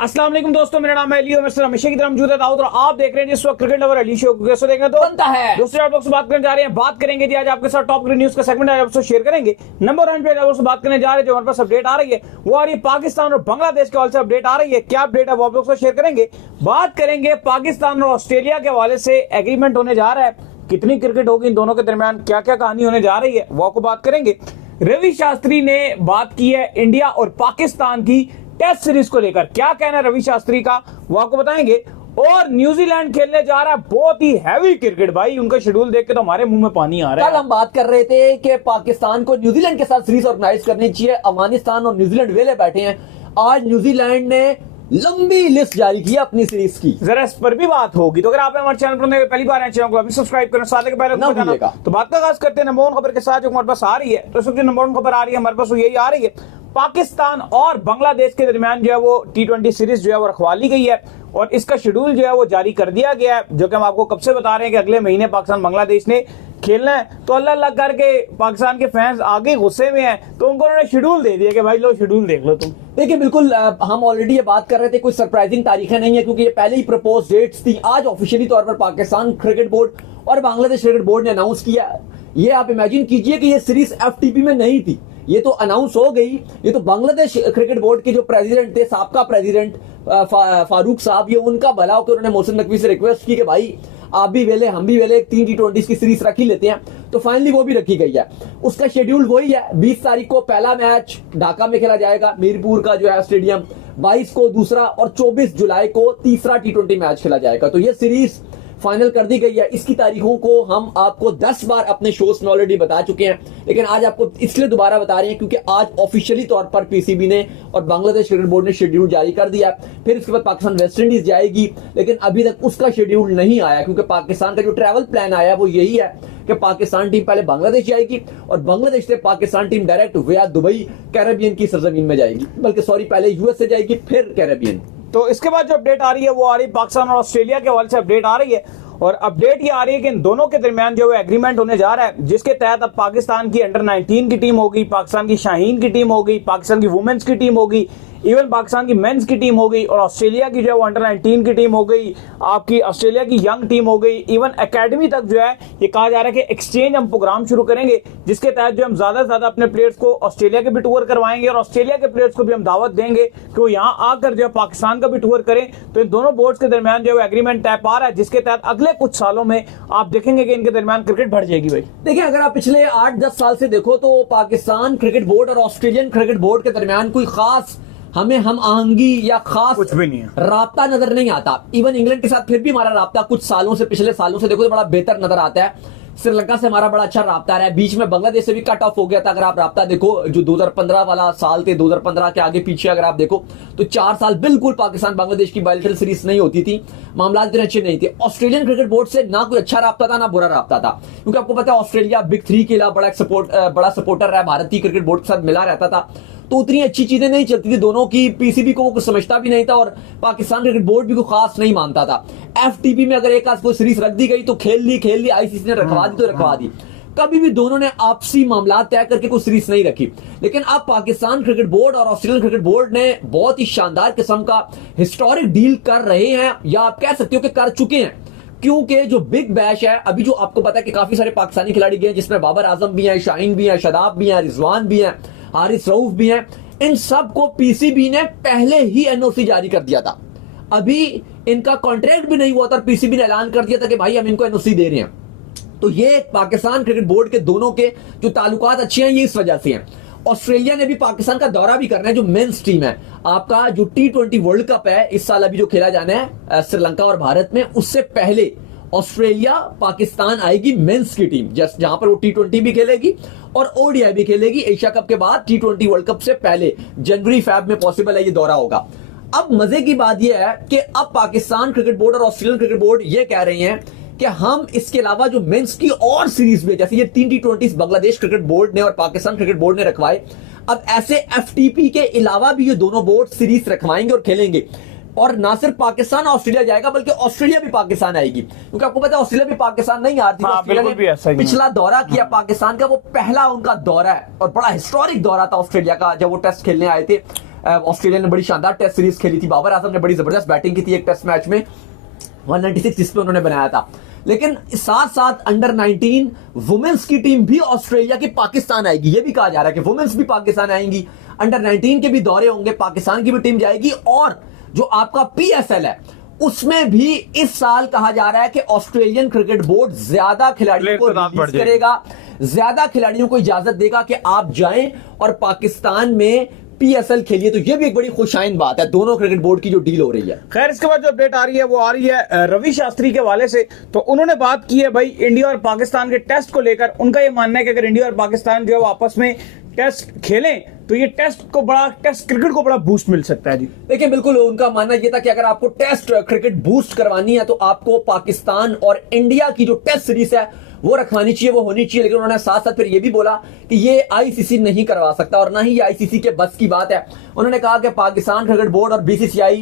अस्सलाम वालेकुम दोस्तों, मेरा नाम है अली और मैं हमेशा की तरह मौजूद है दाऊद और आप देख रहे हैं जिस वक्त क्रिकेट लवर अली शो को देख रहे तो बनता है। दूसरे आप लोग से बात करने जा रहे हैं, बात करेंगे जी आज आपके साथ टॉप क्रिकेट न्यूज का सेगमेंट आज आपसे शेयर करेंगे। नंबर 1 पे आप लोग से बात करने जा रहे हैं, जो हमारे पास अपडेट आ रही है वो आ रही है पाकिस्तान और बांग्लादेश के हवाले से अपडेट आ रही है। क्या अपडेट है वो आप लोग से शेयर करेंगे। बात करेंगे पाकिस्तान और ऑस्ट्रेलिया के हवाले से एग्रीमेंट होने जा रहा है, कितनी क्रिकेट होगी इन दोनों के दरमियान, क्या क्या कहानी होने जा रही है वो आपको बात करेंगे। रवि शास्त्री ने बात की है इंडिया और पाकिस्तान की टेस्ट सीरीज को लेकर, क्या कहना है रवि शास्त्री का वो आपको बताएंगे। और न्यूजीलैंड खेलने जा रहा है बहुत ही हैवी क्रिकेट भाई, उनका शेड्यूल देख के तो हमारे मुंह में पानी आ रहा है। कल हम बात कर रहे थे कि पाकिस्तान को न्यूजीलैंड के साथ सीरीज ऑर्गेनाइज करनी चाहिए, अफगानिस्तान और न्यूजीलैंड वेले बैठे हैं। आज न्यूजीलैंड ने लंबी लिस्ट जारी की अपनी सीरीज की, जरा इस पर भी बात होगी। तो अगर आप हमारे चैनल पर पहली बार हैं, चैनल को अभी सब्सक्राइब करें, साथ के पहले तो बात का आगाज करते हैं नंबर 1 खबर के साथ जो हमारे पास आ रही है। तो सबसे नंबर 1 खबर आ रही है हमारे पास, यही आ रही है पाकिस्तान और बांग्लादेश के दरमियान जो है वो T20 सीरीज जो है वो रखवा ली गई है और इसका शेड्यूल जो है वो जारी कर दिया गया है, जो कि हम आपको कब से बता रहे हैं कि अगले महीने पाकिस्तान बांग्लादेश ने खेलना है। तो अल्लाह अल्लाह करके पाकिस्तान के फैंस आगे गुस्से में हैं, तो उनको उन्होंने शेड्यूल दे दिया कि भाई लो शेड्यूल देख लो तुम। देखिए बिल्कुल हम ऑलरेडी ये बात कर रहे थे, कोई सरप्राइजिंग तारीखें नहीं है क्योंकि ये पहले ही प्रपोज डेट्स थी। आज ऑफिशियली तौर पर पाकिस्तान क्रिकेट बोर्ड और बांग्लादेश क्रिकेट बोर्ड ने अनाउंस किया। ये आप इमेजिन कीजिए कि ये सीरीज FTP में नहीं थी, ये तो अनाउंस हो गई। ये तो बांग्लादेश क्रिकेट बोर्ड के जो प्रेसिडेंट थे, साबका प्रेसिडेंट फारूक साहब, ये उनका भला होकर उन्होंने मोहसिन नकवी से रिक्वेस्ट की कि भाई आप भी वेले हम भी वेले, 3 T20 की सीरीज रख ही लेते हैं। तो फाइनली वो भी रखी गई है। उसका शेड्यूल वही है, 20 तारीख को पहला मैच ढाका में खेला जाएगा, मीरपुर का जो है स्टेडियम, 22 को दूसरा और 24 जुलाई को तीसरा T20 मैच खेला जाएगा। तो ये सीरीज फाइनल कर दी गई है। इसकी तारीखों को हम आपको 10 बार अपने शोज में ऑलरेडी बता चुके हैं, लेकिन आज आपको इसलिए दोबारा बता रहे हैं क्योंकि आज ऑफिशियली तौर पर PCB ने और बांग्लादेश क्रिकेट बोर्ड ने शेड्यूल जारी कर दिया। फिर इसके बाद पाकिस्तान वेस्ट इंडीज जाएगी, लेकिन अभी तक उसका शेड्यूल नहीं आया क्योंकि पाकिस्तान का जो ट्रैवल प्लान आया वो यही है कि पाकिस्तान टीम पहले बांग्लादेश जाएगी और बांग्लादेश से पाकिस्तान टीम डायरेक्ट वया दुबई कैरेबियन की सरजमीन में जाएगी, बल्कि सॉरी पहले US से जाएगी फिर कैरेबियन। तो इसके बाद जो अपडेट आ रही है वो आ रही है पाकिस्तान और ऑस्ट्रेलिया के हवाले से अपडेट आ रही है और अपडेट ये आ रही है कि इन दोनों के दरमियान जो है एग्रीमेंट होने जा रहा है, जिसके तहत अब पाकिस्तान की अंडर 19 की टीम होगी, पाकिस्तान की शाहीन की टीम होगी, पाकिस्तान की वुमेन्स की टीम होगी, इवन पाकिस्तान की मेंस की टीम हो गई और ऑस्ट्रेलिया की जो है वो अंडर 19 की टीम हो गई, आपकी ऑस्ट्रेलिया की यंग टीम हो गई, इवन एकेडमी तक जो है ये कहा जा रहा है कि एक्सचेंज हम प्रोग्राम शुरू करेंगे, जिसके तहत जो हम ज्यादा से ज्यादा अपने प्लेयर्स को ऑस्ट्रेलिया के भी टूर करवाएंगे और ऑस्ट्रेलिया के प्लेयर्स को भी हम दावत देंगे कि वो यहाँ आकर जो है पाकिस्तान का भी टूर करें। तो इन दोनों बोर्ड्स के दरमियान जो है एग्रीमेंट तय पा रहा है, जिसके तहत अगले कुछ सालों में आप देखेंगे कि इनके दरमियान क्रिकेट बढ़ जाएगी। भाई देखिए, अगर आप पिछले 8-10 साल से देखो तो पाकिस्तान क्रिकेट बोर्ड और ऑस्ट्रेलियन क्रिकेट बोर्ड के दरमियान कोई खास हमें हम आहंगी या खास कुछ भी नहीं है, राब्ता नजर नहीं आता। इवन इंग्लैंड के साथ फिर भी हमारा राब्ता कुछ सालों से, पिछले सालों से देखो तो बड़ा बेहतर नजर आता है। श्रीलंका से हमारा बड़ा अच्छा राब्ता रहा है, बीच में बांग्लादेश से भी कट ऑफ हो गया था। अगर आप राब्ता देखो जो 2015 वाला साल थे, 2015 के आगे पीछे अगर आप देखो तो 4 साल बिल्कुल पाकिस्तान बांग्लादेश की बायलैटरल सीरीज नहीं होती थी, मामला इतने अच्छे नहीं थे। ऑस्ट्रेलियन क्रिकेट बोर्ड से ना कोई अच्छा राब्ता था ना बुरा राब्ता था, क्योंकि आपको पता है ऑस्ट्रेलिया बिग 3 के अलावा बड़ा सपोर्टर रहा, भारतीय क्रिकेट बोर्ड के साथ मिला रहता था, तो उतनी अच्छी चीजें नहीं चलती थी दोनों की। PCB को कुछ समझता भी नहीं था और पाकिस्तान क्रिकेट बोर्ड भी को खास नहीं मानता था। FTP में अगर एक आध कोई सीरीज रख दी गई तो खेल ली, ICC ने रखवा दी तो रखवा दी। कभी भी दोनों ने आपसी मामला तय करके कोई सीरीज नहीं रखी। लेकिन अब पाकिस्तान क्रिकेट बोर्ड और ऑस्ट्रेलियन क्रिकेट बोर्ड ने बहुत ही शानदार किस्म का हिस्टोरिक डील कर रहे हैं, या आप कह सकते हो कि कर चुके हैं, क्योंकि जो बिग बैश है अभी, जो आपको पता है कि काफी सारे पाकिस्तानी खिलाड़ी गए, जिसमें बाबर आजम भी हैं, शाहीन भी हैं, शादाब भी हैं, रिजवान भी हैं, हारिस रऊफ भी हैं। इन सब को PCB ने पहले ही NOC जारी कर दिया था, अभी इनका कॉन्ट्रैक्ट भी नहीं हुआ था, PCB ने ऐलान कर दिया था कि भाई हम इनको NOC दे रहे हैं। तो ये पाकिस्तान क्रिकेट बोर्ड के दोनों के जो ताल्लुकात अच्छे हैं ये इस वजह से हैं। ऑस्ट्रेलिया ने भी पाकिस्तान का दौरा भी करना है, जो मेंस टीम है आपका, जो T20 वर्ल्ड कप है इस साल अभी जो खेला जाना है श्रीलंका और भारत में, उससे पहले ऑस्ट्रेलिया पाकिस्तान आएगी मेंस की टीम, जहां पर वो T20 भी खेलेगी और ODI भी खेलेगी। एशिया कप के बाद T20 वर्ल्ड कप से पहले जनवरी-फेब में पॉसिबल है ये दौरा होगा। अब मजे की बात यह है कि अब पाकिस्तान क्रिकेट बोर्ड और ऑस्ट्रेलियन क्रिकेट बोर्ड ये कह रहे हैं कि हम इसके अलावा जो मेंस की और सीरीज में, जैसे ये 3 T20 बांग्लादेश क्रिकेट बोर्ड ने और पाकिस्तान क्रिकेट बोर्ड ने रखवाए, अब ऐसे FTP के अलावा भी ये दोनों बोर्ड सीरीज रखवाएंगे और खेलेंगे। और ना सिर्फ पाकिस्तान ऑस्ट्रेलिया जाएगा बल्कि ऑस्ट्रेलिया भी पाकिस्तान आएगी, क्योंकि आपको पता है ऑस्ट्रेलिया भी पाकिस्तान नहीं हारती। ऑस्ट्रेलिया ने पिछला दौरा किया पाकिस्तान का, वो पहला उनका दौरा है और बड़ा हिस्टोरिक दौरा था ऑस्ट्रेलिया का जब वो टेस्ट खेलने आए थे। ऑस्ट्रेलिया ने बड़ी शानदार टेस्ट सीरीज खेली थी, बाबर आजम ने बड़ी जबरदस्त बैटिंग की थी एक टेस्ट मैच में 196 जिस पे उन्होंने बनाया था। लेकिन साथ साथ अंडर 19 वुमेन्स की टीम भी ऑस्ट्रेलिया की पाकिस्तान आएगी, ये भी कहा जा रहा है कि वुमेन्स भी पाकिस्तान आएंगी, अंडर 19 के भी दौरे होंगे, पाकिस्तान की भी टीम जाएगी। और जो आपका PSL है उसमें भी इस साल कहा जा रहा है कि ऑस्ट्रेलियन क्रिकेट बोर्ड ज्यादा खिलाड़ियों को रिलीज करेगा, ज्यादा खिलाड़ियों को इजाजत देगा कि आप जाएं और पाकिस्तान में PSL खेलिए। तो ये भी एक बड़ी खुशाइन बात है दोनों क्रिकेट बोर्ड की जो डील हो रही है। खैर इसके बाद जो अपडेट आ रही है वो आ रही है रवि शास्त्री के हवाले से। तो उन्होंने बात की है भाई इंडिया और पाकिस्तान के टेस्ट को लेकर। उनका ये मानना है कि अगर इंडिया और पाकिस्तान जो है वो आपस में टेस्ट खेलें तो ये टेस्ट क्रिकेट को बड़ा बूस्ट मिल सकता है जी। देखिए बिल्कुल उनका मानना यह था कि अगर आपको टेस्ट क्रिकेट बूस्ट करवानी है तो आपको पाकिस्तान और इंडिया की जो टेस्ट सीरीज है वो रखवानी चाहिए, वो होनी चाहिए। लेकिन उन्होंने साथ साथ फिर ये भी बोला कि ये ICC नहीं करवा सकता और ना ही ये ICC के बस की बात है। उन्होंने कहा कि पाकिस्तान क्रिकेट बोर्ड और BCCI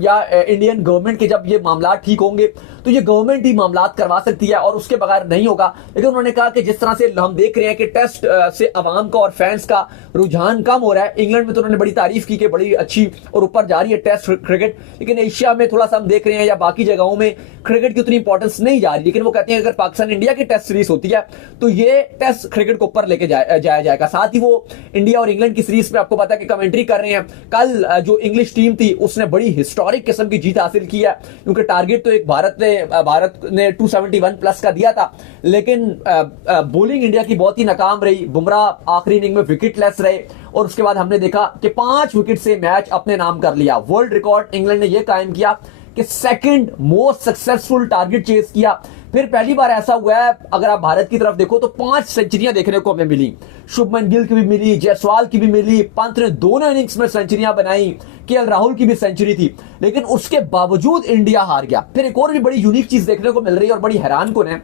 या इंडियन गवर्नमेंट के जब ये मामला ठीक होंगे तो ये गवर्नमेंट ही मामला करवा सकती है और उसके बगैर नहीं होगा। लेकिन उन्होंने कहा कि जिस तरह से हम देख रहे हैं कि टेस्ट से अवाम का और फैंस का रुझान कम हो रहा है, इंग्लैंड में तो उन्होंने बड़ी तारीफ की कि बड़ी अच्छी और ऊपर जा रही है टेस्ट क्रिकेट, लेकिन एशिया में थोड़ा सा हम देख रहे हैं या बाकी जगहों में क्रिकेट की उतनी इंपॉर्टेंस नहीं जा रही। लेकिन वो कहते हैं अगर पाकिस्तान इंडिया की टेस्ट सीरीज होती है तो ये टेस्ट क्रिकेट को ऊपर लेके जाया जाएगा। साथ ही वो इंडिया और इंग्लैंड की सीरीज पे आपको पता है कि कमेंट्री कर रहे हैं। कल जो इंग्लिश टीम थी उसने बड़ी हिस्टोरिक किस्म की जीत हासिल की है, क्योंकि टारगेट तो एक भारत ने 271 प्लस का दिया था, लेकिन बॉलिंग इंडिया की बहुत ही नाकाम रही। बुमराह आखिरी इनिंग में विकेट लेस रहे और उसके बाद हमने देखा कि 5 विकेट से मैच अपने नाम कर लिया। वर्ल्ड रिकॉर्ड इंग्लैंड ने यह कायम किया कि second most successful target chase किया। फिर पहली बार ऐसा हुआ है अगर आप भारत की तरफ देखो तो 5 सेंचुरियां देखने को हमें मिली। शुभमन गिल की भी मिली, जायसवाल की भी मिली, पंत ने दोनों इनिंग्स में सेंचुरियां बनाई, KL राहुल की भी सेंचुरी थी, लेकिन उसके बावजूद इंडिया हार गया। फिर एक और भी बड़ी यूनिक चीज देखने को मिल रही है और बड़ी हैरान कुन है,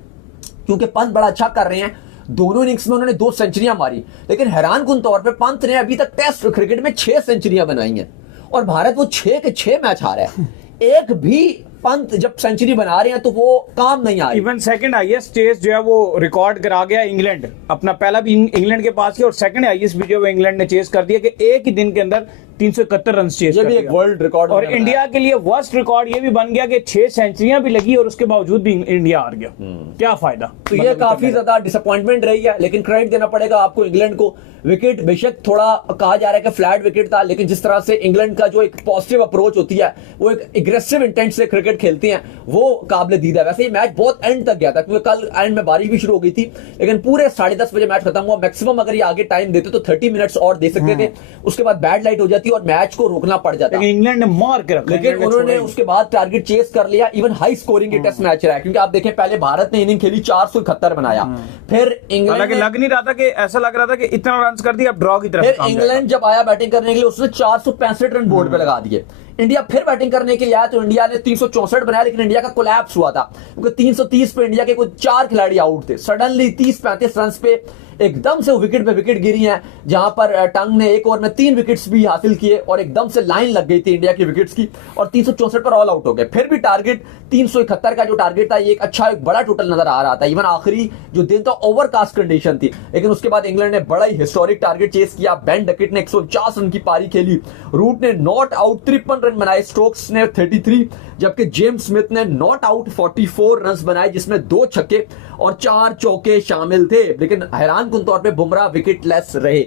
क्योंकि पंत बड़ा अच्छा कर रहे हैं, दोनों इनिंग्स में उन्होंने 2 सेंचुरियां मारी, लेकिन हैरान कुन तौर पर पंत ने अभी तक टेस्ट क्रिकेट में 6 सेंचुरियां बनाई हैं और भारत वो 6 के 6 मैच हारा है। एक भी पंत जब सेंचुरी बना रहे हैं तो वो काम नहीं आ रही। इवन सेकंड हाईएस्ट चेस जो है वो रिकॉर्ड करा गया इंग्लैंड, अपना पहला भी इंग्लैंड के पास किया और सेकंड हाईएस्ट भी जो है इंग्लैंड ने चेस कर दिया कि एक ही दिन के अंदर 371 रन चेस ये भी एक वर्ल्ड रिकॉर्ड और इंडिया के लिए वर्स्ट रिकॉर्ड ये भी बन गया कि 6 सेंचुरियां भी लगी और उसके बावजूद भी इंडिया हार गया। क्या फायदा। तो ये काफी ज्यादा डिसअपॉइंटमेंट रही है, लेकिन क्रेडिट देना पड़ेगा आपको इंग्लैंड को। विकेट बेशक थोड़ा कहा जा रहा है कि फ्लैट विकेट था, लेकिन जिस तरह से इंग्लैंड का जो एक पॉजिटिव अप्रोच होती है, वो एक एग्रेसिव इंटेंट से क्रिकेट खेलते हैं, वो काबिल दीदा है। वैसे ये मैच बहुत एंड तक गया था, क्योंकि कल एंड में बारिश भी शुरू हो गई थी, लेकिन पूरे 10:30 बजे मैच खत्म हुआ। मैक्सिमम अगर ये आगे टाइम देते तो 30 मिनट्स और दे सकते थे, उसके बाद बैड लाइट हो जाती और मैच को रोकना पड़ जाता। लेकिन इंग्लैंड ने मार के रखा, लेकिन उन्होंने उसके बाद टारगेट चेस कर लिया। Even high scoring test match रहा है, क्योंकि आप देखें पहले भारत ने इनिंग खेली 471 बनाया, फिर इंग्लैंड लग नहीं रहा था कि ऐसा लग रहा था कि इतना रन कर दिया अब ड्रॉ की तरफ। फिर इंग्लैंड जब आया बैटिंग करने के लिए उसने 465 रन बोर्ड पे लगा दिए। इंडिया फिर बैटिंग करने के लिए आया तो इंडिया ने 364 बनाया, लेकिन इंडिया का कोलैप्स हुआ था, क्योंकि 330 पे इंडिया के कुछ 4 खिलाड़ी आउट थे। सडनली 30-35 रन पे एकदम से विकेट पे विकेट गिरी हैं, जहां पर टंग ने एक ओवर में 3 विकेट्स भी हासिल किए और एकदम से लाइन लग गई थी इंडिया की विकेट्स की और 364 पर ऑल आउट हो गए। फिर भी टारगेट 371 का जो टारगेट था, ये एक अच्छा एक बड़ा टोटल नजर आ रहा था। इवन आखिरी जो दिन था ओवरकास्ट कंडीशन थी, लेकिन उसके बाद इंग्लैंड ने बड़ा ही हिस्टोरिक टारगेट चेस किया। बेन डकेट ने 149 रन की पारी खेली, रूट ने नॉट आउट 53 रन बनाए, स्टोक्स ने 33, जबकि जेम्स स्मिथ ने नॉट आउट 44 रन बनाए, जिसमें 2 छक्के और 4 चौके शामिल थे। लेकिन हैरान कुन तौर पे बुमराह विकेट लेस रहे।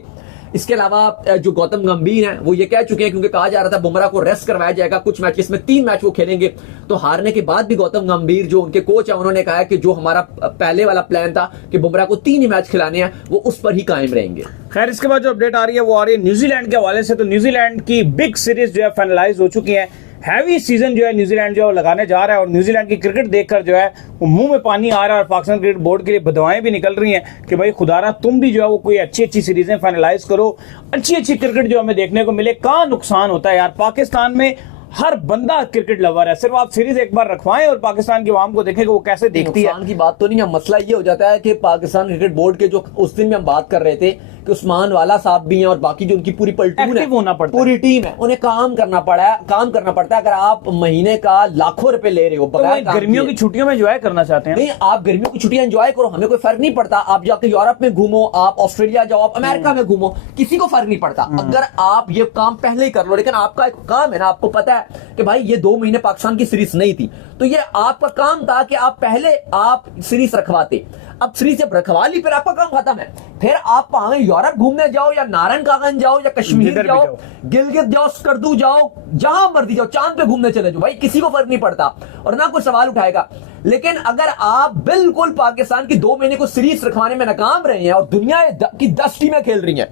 इसके अलावा जो गौतम गंभीर हैं वो ये कह चुके हैं, क्योंकि कहा जा रहा था बुमराह को रेस्ट करवाया जाएगा कुछ मैच, इसमें 3 मैच वो खेलेंगे, तो हारने के बाद भी गौतम गंभीर जो उनके कोच है उन्होंने कहा है कि जो हमारा पहले वाला प्लान था कि बुमराह को 3 ही मैच खिलाने हैं, वो उस पर ही कायम रहेंगे। खैर इसके बाद जो अपडेट आ रही है वो आ रही है न्यूजीलैंड के हवाले से। तो न्यूजीलैंड की बिग सीरीज जो है फाइनलाइज हो चुकी है। हैवी सीजन जो है न्यूजीलैंड जो है लगाने जा रहा है और न्यूजीलैंड की क्रिकेट देखकर जो है वो मुंह में पानी आ रहा है और पाकिस्तान क्रिकेट बोर्ड के लिए बदवाएं भी निकल रही हैं कि भाई खुदारा तुम भी जो है वो कोई अच्छी सीरीजें फाइनलाइज करो, अच्छी क्रिकेट जो हमें देखने को मिले। कहाँ नुकसान होता है यार, पाकिस्तान में हर बंदा क्रिकेट लवर है, सिर्फ आप सीरीज एक बार रखवाएं और पाकिस्तान की आवाम को देखें कि वो कैसे देखती है। नुकसान की बात तो नहीं है, मसला ये हो जाता है कि पाकिस्तान क्रिकेट बोर्ड के जो उस दिन में हम बात कर रहे थे कि उस्मान वाला साहब भी हैं और बाकी जो उनकी पूरी प्लटून है, Active होना पड़ता है। पूरी टीम है, उन्हें काम करना पड़ता है। अगर आप महीने का लाखों रुपए ले रहे हो तो बगैर वही काम गर्मियों किए, की छुट्टियों में एंजॉय करना चाहते हैं। नहीं आप गर्मियों की छुट्टियां एंजॉय करो, हमें कोई फर्क नहीं पड़ता। आप जाके यूरोप में घूमो, आप ऑस्ट्रेलिया जाओ, आप अमेरिका में घूमो, किसी को फर्क नहीं पड़ता अगर आप ये काम पहले ही कर लो। लेकिन आपका एक काम है ना, आपको पता है कि भाई ये 2 महीने पाकिस्तान की सीरीज नहीं थी, तो ये आपका काम था कि आप पहले आप सीरीज रखवाते। अब सीरीज जब रखवा ली, फिर आपका काम खत्म है। फिर आप वहां यूरोप घूमने जाओ या नारायण कागन जाओ या कश्मीर जिधर भी जाओ, जाओ। गिलगित जाओ, स्कर्दू जाओ, जहां मर्जी जाओ, चांद पे घूमने चले जाओ, भाई किसी को फर्क नहीं पड़ता और ना कोई सवाल उठाएगा। लेकिन अगर आप बिल्कुल पाकिस्तान की 2 महीने को सीरीज रखवाने में नाकाम रहे हैं और दुनिया की 10 टीमें खेल रही हैं,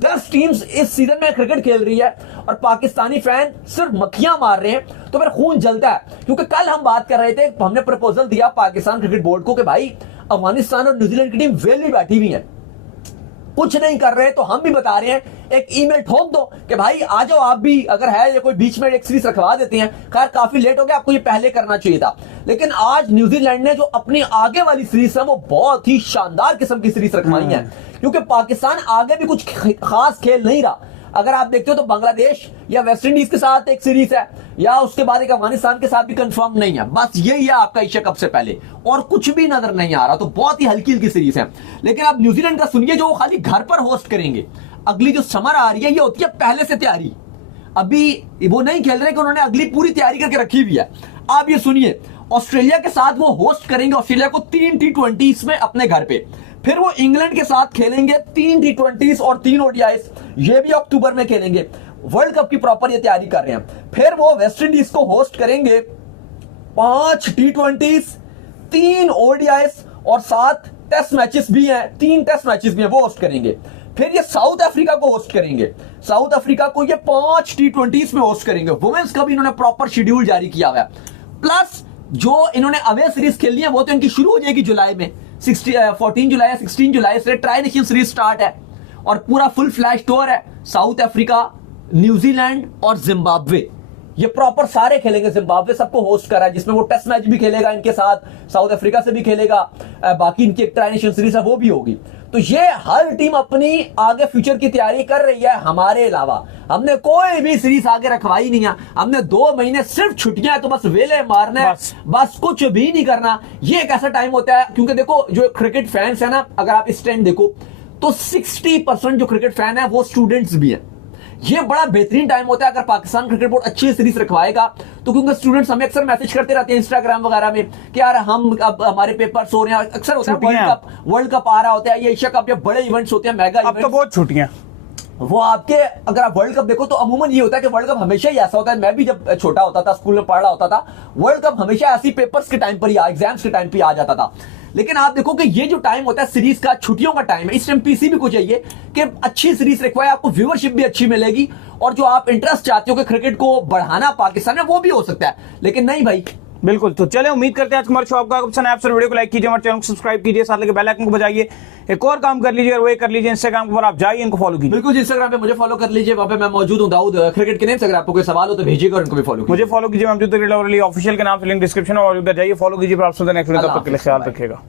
10 टीम्स इस सीजन में क्रिकेट खेल रही है और पाकिस्तानी फैन सिर्फ मक्खियां मार रहे हैं, तो फिर खून जलता है। क्योंकि कल हम बात कर रहे थे, हमने प्रपोजल दिया पाकिस्तान क्रिकेट बोर्ड को कि भाई अफगानिस्तान और न्यूजीलैंड की टीम वेली बैठी हुई है, कुछ नहीं कर रहे, तो हम भी बता रहे हैं एक ईमेल ठोक दो कि भाई आ जाओ आप भी, अगर है ये कोई बीच में एक सीरीज रखवा देते हैं। खैर काफी लेट हो गया, आपको ये पहले करना चाहिए था। लेकिन आज न्यूजीलैंड ने जो अपनी आगे वाली सीरीज है वो बहुत ही शानदार किस्म की सीरीज रखवाई है, क्योंकि पाकिस्तान आगे भी कुछ खास खेल नहीं रहा। अगर आप देखते हो तो बांग्लादेश या वेस्ट इंडीज के साथ एक सीरीज है, या उसके बाद एक अफगानिस्तान के साथ भी कंफर्म नहीं है। बस यही है आपका एशिया कप से पहले, और कुछ भी नजर नहीं आ रहा। तो बहुत ही हल्की हल्की सीरीज है। लेकिन आप न्यूजीलैंड का सुनिए, जो वो खाली घर पर होस्ट करेंगे। अगली जो समर आ रही है, ये होती है पहले से तैयारी। अभी वो नहीं खेल रहे कि उन्होंने अगली पूरी तैयारी करके रखी हुई है। आप ये सुनिए, ऑस्ट्रेलिया के साथ वो होस्ट करेंगे ऑस्ट्रेलिया को 3 T20 में अपने घर पे। फिर वो इंग्लैंड के साथ खेलेंगे 3 T20 और 3 ODIs, ये भी अक्टूबर में खेलेंगे। वर्ल्ड कप की प्रॉपर ये तैयारी कर रहे हैं। फिर वो वेस्ट इंडीज को होस्ट करेंगे 5 T20, 3 ODIs और 7 टेस्ट मैचेस भी हैं, 3 टेस्ट मैचेस भी हैं, वो होस्ट करेंगे। फिर ये साउथ अफ्रीका को होस्ट करेंगे। साउथ अफ्रीका को ये 5 T20 में होस्ट करेंगे। वुमेन्स का भी इन्होंने प्रॉपर शेड्यूल जारी किया हुआ है। प्लस जो इन्होंने अवे सीरीज खेलनी है वो तो इनकी शुरू हो जाएगी जुलाई में, 14 जुलाई या 16 जुलाई से ट्राई नेशन सीरीज स्टार्ट है और पूरा फुल फ्लैश टूर है। साउथ अफ्रीका, न्यूजीलैंड और जिम्बाब्वे, ये प्रॉपर सारे खेलेंगे। जिम्बाब्वे सबको होस्ट कर रहा है, जिसमें वो टेस्ट मैच भी खेलेगा इनके साथ, साउथ अफ्रीका से भी खेलेगा, बाकी इनकी एक ट्राई नेशन सीरीज है वो भी होगी। तो ये हर टीम अपनी आगे फ्यूचर की तैयारी कर रही है। हमारे अलावा हमने कोई भी सीरीज आगे रखवाई नहीं है। हमने 2 महीने सिर्फ छुट्टियां है, तो बस वेले मारना है, बस कुछ भी नहीं करना। ये एक ऐसा टाइम होता है, क्योंकि देखो जो क्रिकेट फैंस है ना, अगर आप इस टाइम देखो तो 60% जो क्रिकेट फैन है वो स्टूडेंट्स भी है। ये बड़ा बेहतरीन टाइम होता है अगर पाकिस्तान क्रिकेट बोर्ड अच्छी सीरीज रखवाएगा तो, क्योंकि स्टूडेंट्स हमें अक्सर मैसेज करते रहते हैं इंस्टाग्राम वगैरह में कि यार हम अब हमारे पेपर्स हो रहे हैं। अक्सर होता है वर्ल्ड कप आ रहा होता है, ये एशिया कप, जब बड़े इवेंट्स होते हैं, मेगा अब तो बहुत छुट्टियां वो आपके, अगर आप वर्ल्ड कप देखो तो अमूमन ये होता है कि वर्ल्ड कप हमेशा ही ऐसा होता है। मैं भी जब छोटा होता था, स्कूल में पढ़ रहा होता था, वर्ल्ड कप हमेशा ऐसी पेपर्स के टाइम पर या एग्जाम्स के टाइम पर आ जाता था। लेकिन आप देखो कि ये जो टाइम होता है सीरीज का, छुट्टियों का टाइम है, इस टाइम पीसीबी को चाहिए कि अच्छी सीरीज रखवाए, आपको व्यूअरशिप भी अच्छी मिलेगी और जो आप इंटरेस्ट चाहते हो कि क्रिकेट को बढ़ाना पाकिस्तान में, वो भी हो सकता है। लेकिन नहीं भाई, बिल्कुल। तो चले, उम्मीद करते हैं आज हमारे शो आपका पसंद आया। वीडियो को लाइक कीजिए, हमारे चैनल को सब्सक्राइब कीजिए, साथ लेके बेल आइकन को बजाइए। एक और काम कर लीजिए और वो कर लीजिए, इंस्टाग्राम पर आप जाइए, इनको फॉलो कीजिए। बिल्कुल इंस्टाग्राम पे मुझे फॉलो कर लीजिए, वहां पे मैं मौजूद हूं, दाऊद क्रिकेट के नेम से। अगर आपको कोई सवाल हो तो भेजिएगा और इनको भी फॉलो कीजिए। मुझे फॉलो कीजिए, ऑफिशियल के नाम से लिंक डिस्क्रिप्शन में और उधर जाइए, फॉलो कीजिए। पर आप नेक्स्ट वीडियो तक के लिए ख्याल रखिएगा।